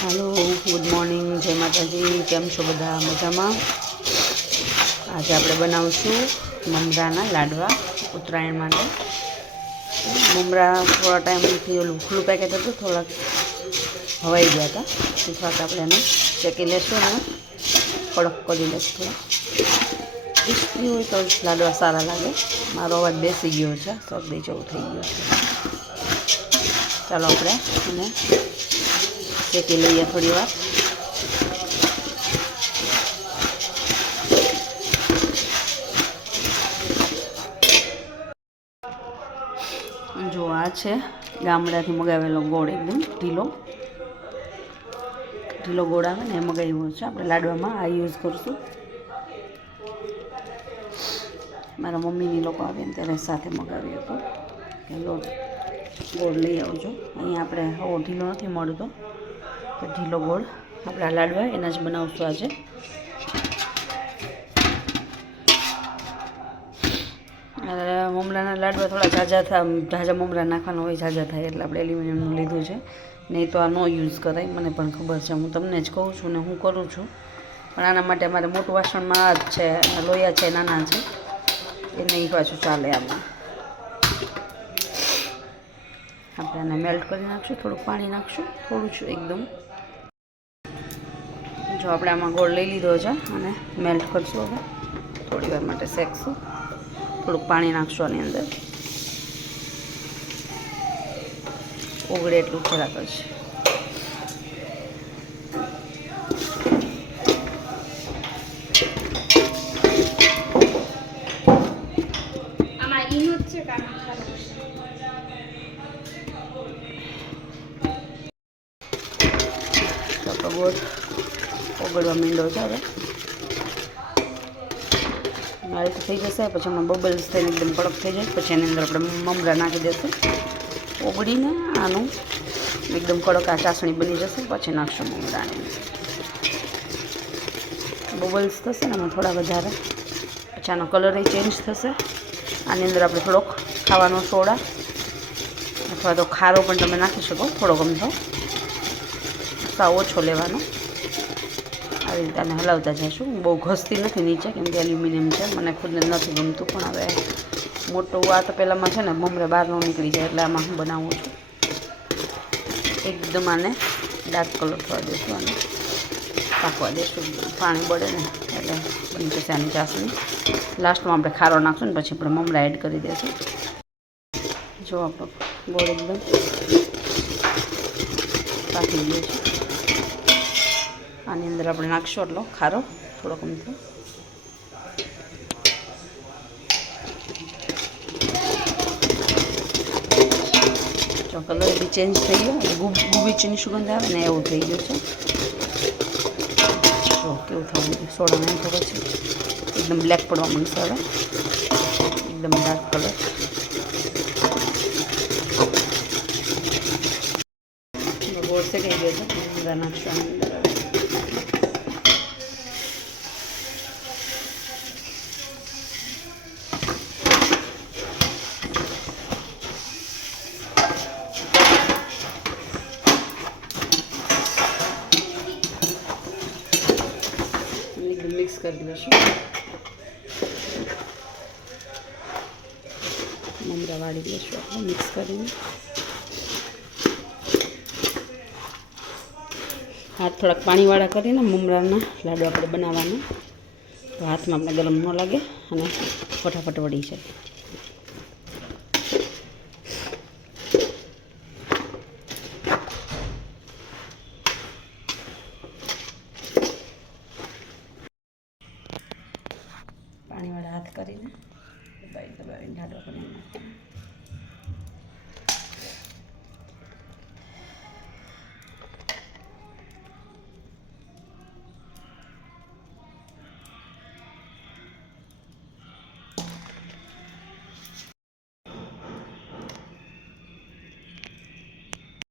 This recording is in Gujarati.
हेलो गुड मॉर्निंग जय माताजी। केम छो बधा मजामां? आज આપણે બનાવશું મમરાના લાડવા ઉત્તરાયણ માટે। મમરા થોડા ટાઈમથી ઓલું ખુલ્લું પેકેટ હતું, થોડાક હવાઈ ગયા હતા, થોડાક આપણે એને શેકી લેશું અને કડક કરી લઈશું। થોડા ક્રિસ્પી હોય તો લાડવા સારા લાગે। મારો અવાજ બેસી ગયો છે, શરદી જેવું થઈ ગયું છે। ચાલો આપણે એને શેકી લઈએ થોડી વાર। જો આ છે ગામડાથી મગાવેલો ગોળ, એકદમ ઢીલો ગોળ આવે ને એ મગાવ્યો છે। આપણે લાડવામાં આ યુઝ કરશું। મારા મમ્મીની લોકો આવે ને ત્યારે સાથે મગાવ્યો હતો કે ગોળ લઈ આવજો। અહીંયા આપણે આવો ઢીલો નથી મળતો, તો ઢીલો ગોળ આપણા લાડવા એના જ બનાવશું આજે। મમરાના લાડવા થોડા ઝાઝા મમરા નાખવાના હોય, ઝાઝા થાય એટલે આપણે એલ્યુમિનિયમનું લીધું છે, નહીં તો આ નો યુઝ કરાય। મને પણ ખબર છે, હું તમને જ કહું છું ને હું કરું છું, પણ આના માટે અમારે મોટું વાસણમાં આ જ છે, લોયા છે નાના છે એ નહીં પાછું ચાલે આમાં। આપણે આને મેલ્ટ કરી નાખશું, થોડુંક પાણી નાખશું, થોડું છું એકદમ। જો આપણે આમાં ગોળ લઈ લીધો છે અને મેલ્ટ કરશું। હવે થોડી વાર માટે શેકશું, થોડુંક પાણી નાખશું આની અંદર, ઓગળે એટલું જરાક જ। ગોળ ઓગળવા માંડ્યો છે। હવે આ રીતે થઈ જશે, પછી હમણાં બબલ્સ થઈને એકદમ કડક થઈ જાય, પછી એની અંદર આપણે મમરા નાખી દઈશું। ઓગળીને આનું એકદમ કડક આ ચાસણી બની જશે, પછી નાખશું મમરાને। બબલ્સ થશે ને એમાં થોડા વધારે, પછી આનો કલર ચેન્જ થશે। આની અંદર આપણે થોડોક ખાવાનો સોડા અથવા તો ખારો પણ તમે નાખી શકો, થોડો ગમતો, સાવ ઓછો લેવાનો। આવી રીતે આને હલાવતા જઈશું। બહુ ઘસતી નથી નીચે, કેમ કે એલ્યુમિનિયમ છે, મને ખુદને નથી ગમતું, પણ હવે મોટું આ તો પહેલાંમાં છે ને મમરા બહાર ન નીકળી જાય, એટલે આમાં હું બનાવું છું। એકદમ આને ડાર્ક કલર થવા દઈશું, અને પાકવા દઈશું, પાણી બળે ને એટલે બની જશે આની ચાસણી। લાસ્ટમાં આપણે ખારો નાખશું ને પછી આપણે મમરા એડ કરી દઈશું। જો આપણો ગોળ એકદમ પાકી ગયો છે। આની અંદર આપણે નાખશું એટલો ખારો, થોડો અમથો, જો કલર બી ચેન્જ થઈ ગયો, ગુબીચીની સુગંધ આવે ને એવું થઈ ગયું છે। જો કેવું થવું જોઈએ, સોડા નાખ્યો પછી એકદમ બ્લેક પડવા માંડશે, હવે એકદમ ડાર્ક કલર। ગોળ શેકાઈ ગયો છે, મમરા નાખશું આની અંદર। એકદમ મિક્સ કરી દઈશું, મમરા વાળી દઈશું આપણે મિક્સ કરીને। હાથ થોડાક પાણીવાળા કરીને મમરાના લાડુ આપણે બનાવવાના, તો હાથમાં આપણે ગરમ ન લાગે અને ફટાફટ વળી જાય। પાણીવાળા હાથ કરીને દબાવીને લાડવા બનાવી નાખવાના।